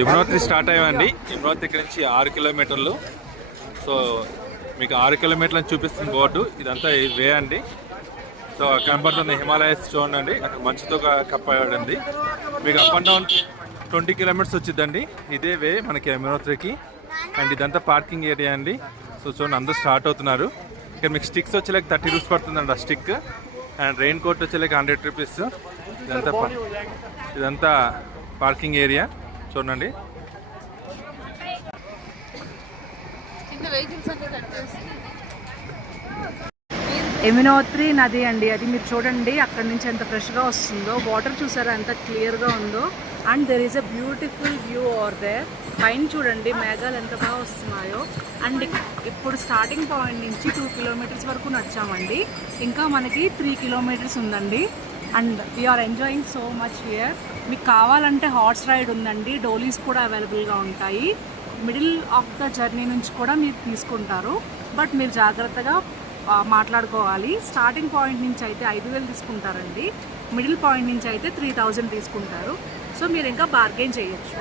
Yamunotri start అయ్యామండి. Yamunotri ఇక్కడ నుంచి 6 కిలోమీటర్లు. సో మీకు 6 కిలోమీటర్లను చూపిస్తుంది బోర్డు. ఇదంతా వే అండి. సో కనబడుతున్న హిమాలయస్ చూడండి, అక్కడ మంచుతో కప్పబడింది. మీకు అప్ అండ్ డౌన్ 20 కిలోమీటర్స్ వచ్చిందండి. ఇదే వే మనకి యమునోత్రికి. అండ్ ఇదంతా పార్కింగ్ ఏరియా అండి. సో చూడండి, అందరూ స్టార్ట్ అవుతున్నారు. ఇక్కడ మీకు స్టిక్స్ వచ్చేలాగా 30 రూపీస్ పడుతుందండి ఆ స్టిక్. అండ్ రెయిన్ కోట్ వచ్చేలాగా 100 రూపీస్. ఇదంతా పార్కింగ్ ఏరియా చూడండి. యమునోత్రి నది అండి అది. మీరు చూడండి అక్కడ నుంచి ఎంత ఫ్రెష్గా వస్తుందో. వాటర్ చూసారా ఎంత క్లియర్గా ఉందో. And there is a beautiful view over there. పైన చూడండి మేఘాలు ఎంత బాగా వస్తున్నాయో. అండ్ ఇప్పుడు స్టార్టింగ్ పాయింట్ నుంచి 2 కిలోమీటర్స్ వరకు నడిచామండి. ఇంకా మనకి 3 కిలోమీటర్స్ ఉందండి. And we are enjoying so much here. మీకు కావాలంటే హార్స్ రైడ్ ఉందండి, డోలీస్ కూడా అవైలబుల్గా ఉంటాయి. మిడిల్ ఆఫ్ ద జర్నీ నుంచి కూడా మీరు తీసుకుంటారు. బట్ మీరు జాగ్రత్తగా మాట్లాడుకోవాలి. స్టార్టింగ్ పాయింట్ నుంచి అయితే 5,000 తీసుకుంటారండి. మిడిల్ పాయింట్ నుంచి అయితే 3,000 తీసుకుంటారు. సో మీరు ఇంకా బార్గెన్ చేయొచ్చు.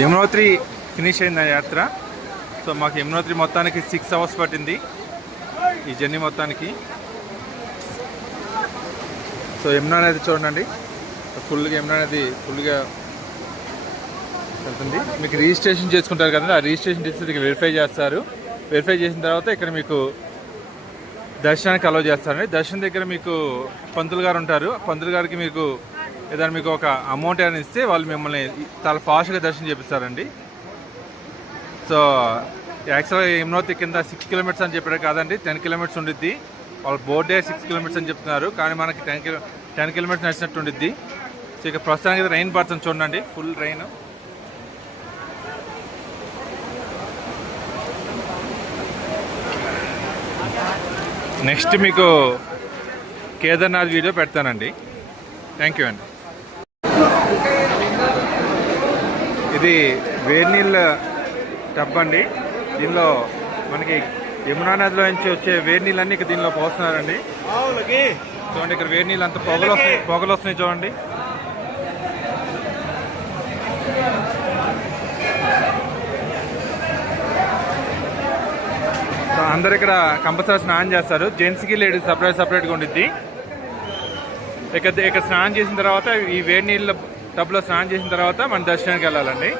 యమునోత్రి ఫినిష్ అయింది యాత్ర. సో మాకు యమునోత్రి మొత్తానికి 6 అవర్స్ పట్టింది ఈ జర్నీ మొత్తానికి. సో యమునా నది చూడండి, యమునా నది ఫుల్గా వెళ్తుంది. మీకు రిజిస్ట్రేషన్ చేసుకుంటారు కదండి, ఆ రిజిస్ట్రేషన్ చేసి వెరిఫై చేస్తారు. వెరిఫై చేసిన తర్వాత ఇక్కడ మీకు దర్శనానికి అలౌ చేస్తారండి. దర్శనం దగ్గర మీకు పంతులు గారు ఉంటారు. పంతులు గారికి మీకు ఏదైనా మీకు ఒక అమౌంట్ ఏమైనా ఇస్తే వాళ్ళు మిమ్మల్ని చాలా ఫాస్ట్గా దర్శనం చేపిస్తారండి. సో యాక్చువల్గా యమునోత్రి కింద 6 కిలోమీటర్స్ అని చెప్పారు కాదండి, 10 కిలోమీటర్స్ ఉండిద్ది. వాళ్ళు బోర్డే 6 కిలోమీటర్స్ అని చెప్తున్నారు, కానీ మనకి 10 కిలోమీటర్స్ నడిచినట్టు ఉండిద్ది. సో ఇక ప్రస్తుతానికి రైన్ పడుతుంది చూడండి, ఫుల్ రైన్. నెక్స్ట్ మీకు కేదార్నాథ్ వీడియో పెడతానండి. థ్యాంక్ యూ అండి. ఇది వేడి నీళ్ళ టబ్ అండి. దీనిలో మనకి యమునా నదిలో నుంచి వచ్చే వేడి నీళ్ళన్నీ ఇక్కడ దీనిలో పోస్తున్నారండి. చూడండి, ఇక్కడ వేడి నీళ్ళు అంత పొగలు వస్తున్నాయి చూడండి. అందరు ఇక్కడ కంపల్సరీ స్నానం చేస్తారు. జెంట్స్కి లేడీస్ సపరేట్గా ఉండిద్ది. ఇక్కడ స్నానం చేసిన తర్వాత ఈ వేడి నీళ్ళ టబ్లో స్నానం చేసిన తర్వాత మన దర్శనానికి వెళ్ళాలండి.